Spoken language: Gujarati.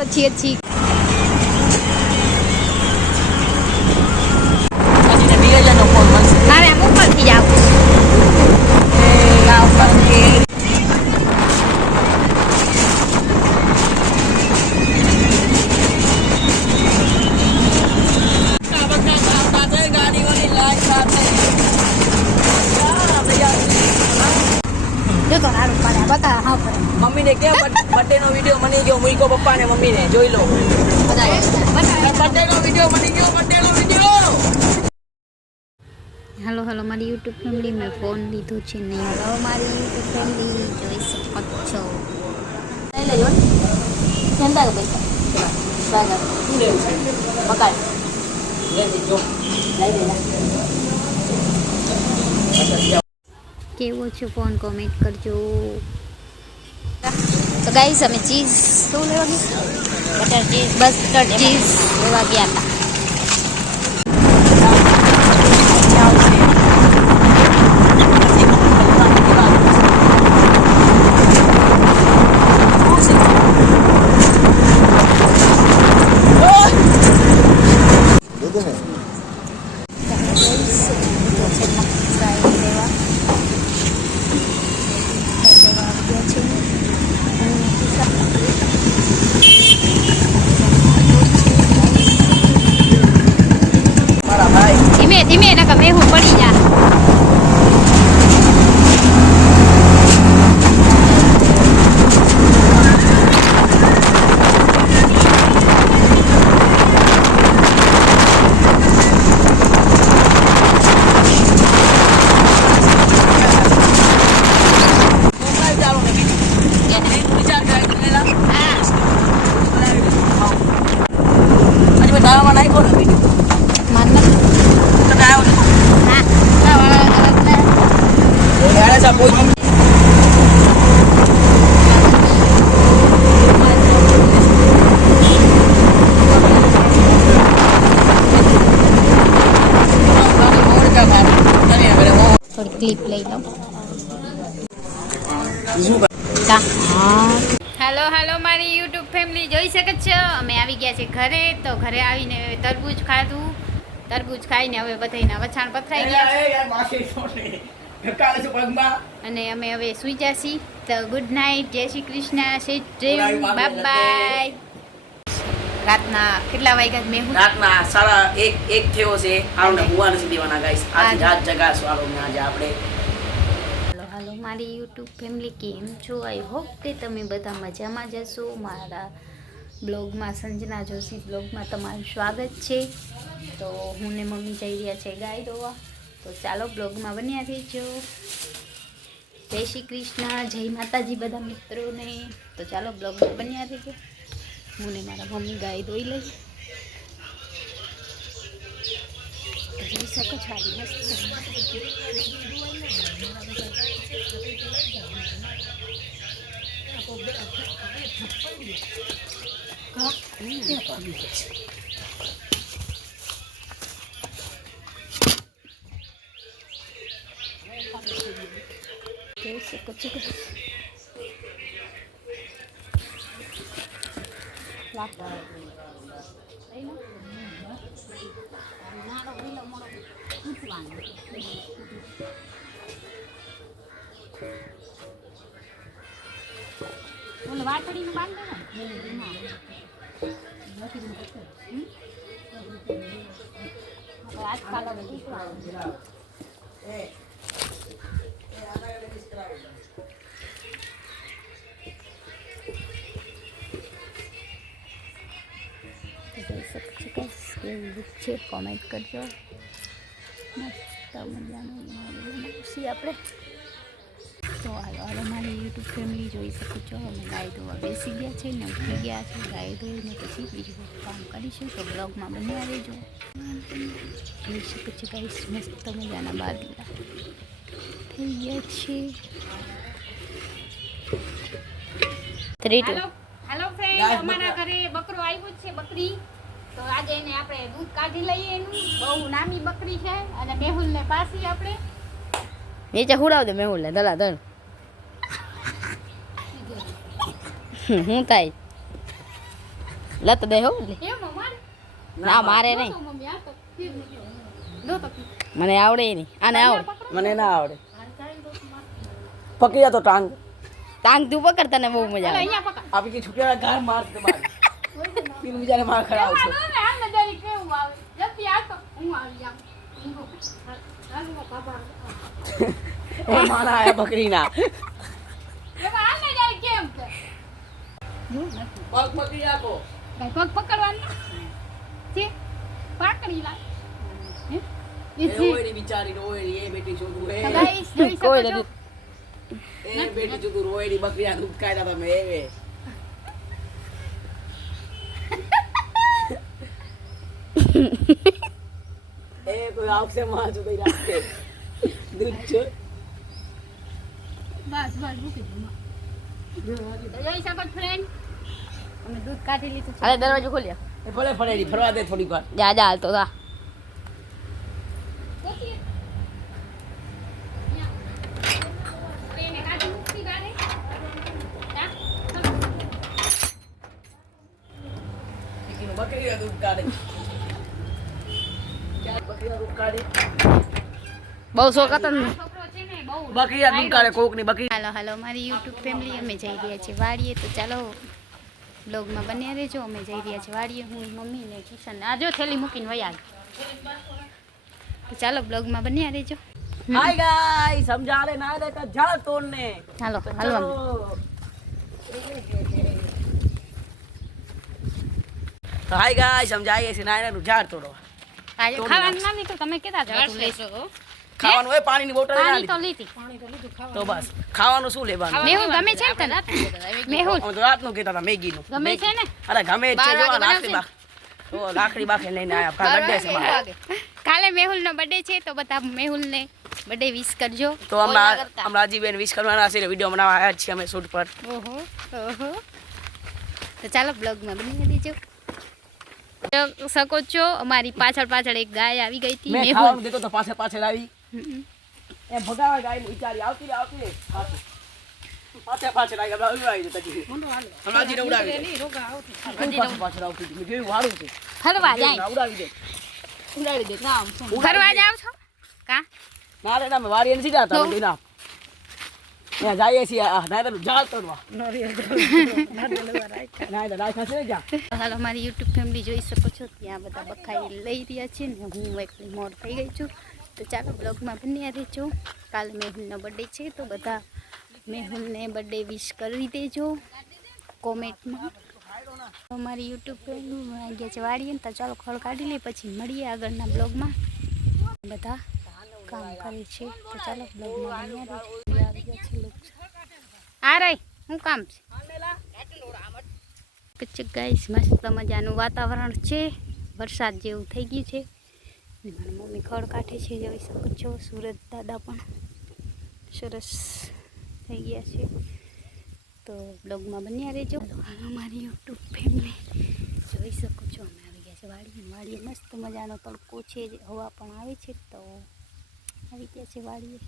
अच्छी अच्छी मारे हम ऊपर थी जाओ जो तो ना रुपया बता हाँ पर मम्मी ने क्या बर्थडे नो वीडियो मनी गयो मुईको पप्पा ने मम्मी ने જોઈ લો બर्थડે નો વીડિયો મની ગયો બर्थडे નો વીડિયો हेलो हेलो मारी यूट्यूब फैमिली में फोन लीधो छे नहीं हेलो मारी यूट्यूब फैमिली જોઈ શકો છો લઈ લેજો ચંદા કે પૈસા સાગર શું લેવું છે પકાય લે દેજો લઈ લેલા કેવો છે ફોન કોમેન્ટ કરજો તો ગાઈસ અમે ચીઝ શું લેવા ગયા બટર ચીઝ બટર ચીઝ લેવા ગયા હતા ધીમે ધીમે નકર મેહું પડી જા થોડી ક્લિપ લઈ લો હેલો હેલો મારી યુટ્યુબ ફેમિલી જોઈ શકે છો અમે આવી ગયા છે ઘરે તો ઘરે આવીને તરબૂચ ખાધું તરબૂચ ખાઈને હવે બધાયના વછાણ પથરાઈ ગયા અને અમે હવે સુઈ જાસી તો ગુડ નાઇટ જય Shri Krishna sweet dream bye bye રાતના કેટલા વાગ્યા મેં રાતના 1:30 થયો છે આને હુવા નથી દેવાના ગાઈસ આજ રાત જગાસો આરોને આજે આપણે હેલો હેલો મારી યુટ્યુબ ફેમિલી કેમ છો આઈ હોપ કે તમે બધા મજામાં જશો મારા બ્લોગમાં સંજના જોશી બ્લોગમાં તમારું સ્વાગત છે તો હું ને મમ્મી જઈ રહ્યા છે ગાય દોવા તો ચાલો બ્લોગમાં બન્યા રહેજો જય શ્રી કૃષ્ણ જય માતાજી બધા મિત્રોને તો ચાલો બ્લોગમાં બન્યા રહેજો હું ને મારા મમ્મી ગાય દોઈ લઈ જોઈ શકો છો આવી મસ્ત જોઈ શકો છો વાટડીનું બાંધો આજકાલ છે કોમેન્ટ કરજો મસ્ત મજાનું આપણે તો હાલો મારી યુટ્યુબ ફેમિલી જોઈ શકો છો અમે ગાય ધોવા બેસી ગયા છે ને ઉઠી ગયા છે ગાય ધોઈને પછી બીજું કામ કરીશું તો બ્લોગમાં બન્યા રહેજો જોઈ શકો છો ગાઈસ મસ્ત મજાના બાદલા થઈ ગયા છે 3 2 હેલો ફ્રેન્ડ અમારા ઘરે બકરો આવ્યો છે બકરી તો આજે એને આપણે દૂધ કાઢી લઈએ એનું બહુ નામી બકરી છે અને મેહુલને પાસી આપણે નીચે હુડાવ દે મેહુલને દલા દલ હું થાય લત દે હો લે. એમ નો મારે ના મારે નહીં, તો મમ્મી આ તો ફીર નો તો મને આવડે નહીં, આને આવડે. મને ના આવડે. પકડ્યા તો ટાંગ ટાંગ તું પકડ, તને બહુ મજા આવે. અહીંયા પકડ આપી કે છૂટ્યા ગાર માર દે માર પીન બીજાને માર ખરાવ છે. આને જરી કેવું આવે જલ્દી આ તો હું આવી જામ હાલો બાબા એ મારા આયા બકરીના એમાં આને જરી કેમ કે પગ પકડી આપો. ભાઈ પગ પકડવાનું છે પકડી લા એ ઓયડી બિચારી રોયડી એ બેટી છોકરું એ ગાઈસ જોઈ શકો કોઈ છો નથી. એ બેટી છોકરું રોયડી બકરીયા દૂધ કાઢ્યા તમે એ એ કોઈ આવશે માં જો ભાઈ રાખે દૂધ છે. બસ બસ મૂકી દો માં જોઈ શકો ફ્રેન્ડ અમે દૂધ કાઢી લીધું છે અરે દરવાજો ખોલ્યો. એ ભલે ફરેડી ફરવા દે થોડીક વાર. જા જા હાલતો જા. એને કાઢી મૂકી ગાડે બકરીયા દૂધ કાઢે. ક્યાં બકરીયા દૂધ કાઢે? બહુ શોખ હતો ને. છોકરો છે ને બહુ બકરીયા દૂધ કાઢે કોકની બકરી. હાલો હાલો મારી યુટ્યુબ ફેમિલી અમે જઈ રહ્યા છીએ વાડીએ તો ચાલો બ્લોગમાં બન્યા રહેજો. અમે જઈ રહ્યા છીએ વાડીએ, હું મમ્મી ને કિશન આ જો થેલી મૂકીને વયા ગઈ. તો ચાલો બ્લોગમાં બન્યા રહેજો. હાય ગાઈસ સમજા રે ના રે તો ઝાડ તોડને. હાલો હાલવા હાય ગાઈસ સમજાય છે ના નું ઝાડ તોડો. આજે ખાવાનું ના લીધું તમે કેતા ઝાડ લેશો ખાવાનું હોય પાણીની બોટલ પાણી તો ના લીધી તો બસ ખાવાનું શું લેવાનું? મેહુલ ગમે છે ને તને મેહુલ અમે તો રાતનું કહેતા હતા મેગીનું. ગમે છે ને અરે ગમે જ છે જો આ લાકડી બા તો લાકડી બાખે લઈને આયા આપણા બર્થડે છે મારો. કાલે મેહુલનો બર્થડે છે તો બધા મેહુલને બર્થડે વિશ કરજો. તો હમણાં રાજીબેન વિશ કરવાના છે વિડીયો બનાવવા આવ્યા છીએ અમે શૂટ પર. ઓહો ઓહો તો ચાલો બ્લોગમાં બની દેજો. જોઈ શકો છો અમારી પાછળ એક ગાય આવી ગઈ હતી મેં મેહુલ. ખાવાનું દેતો તો પાછળ આવી એમ ભગાવા ગાય વિચારી આવતી રે પાછળ આવી ઉડાવી દે તકી હમણાં જીને ઉડાવી દે પાછળ આવતી હતી. મેં જોયું વાળું છે ફરવા જાય ઉડાવી દે ફરવા જાવ છો કા ના રે ના મેં વારી નથી જાતા મેં ના ત્યાં જઈએ છીએ ના તો ઝાડ તોડવા ના તો રાખ હશે ને જા. હાલ અમારી યુટ્યુબ ફેમિલી જોઈ શકો છો ત્યાં બધા બખાઈ લઈ રહ્યા છે ને હું એકલી મોડ થઈ ગઈ છું. તો ચાલો બ્લોગમાં બન્યા રહેજો. કાલે મેહુલનો બર્થડે છે તો બધા મેહુલને બર્થડે વિશ કરી દેજો કોમેન્ટમાં. અમારી યુટ્યુબ ફેમિલી આવી ગયા છે વાડીએ તો ચાલો ખળ કાઢી લઈએ પછી મળીએ આગળના બ્લોગમાં. બધા કામ કરે છે તો ચાલો બ્લોગમાં બન્યા રહેજો. આવી ગયા છે લોકો આ રહી શું કામ છે કચ્છ ગાઈસ મસ્ત મજાનું વાતાવરણ છે, વરસાદ જેવું થઈ ગયું છે. મારી મમ્મી ખડ કાઢે છે જોઈ શકો છો. સુરત દાદા પણ સરસ થઈ ગયા છે તો બ્લોગમાં બન્યા રહેજો. અમારી યુટ્યુબ ફેમિલી જોઈ શકો છો અમે આવી ગયા છે વાડીએ મસ્ત મજાનો તડકો છે, હવા પણ આવે છે તો આવી ગયા છે વાડીએ.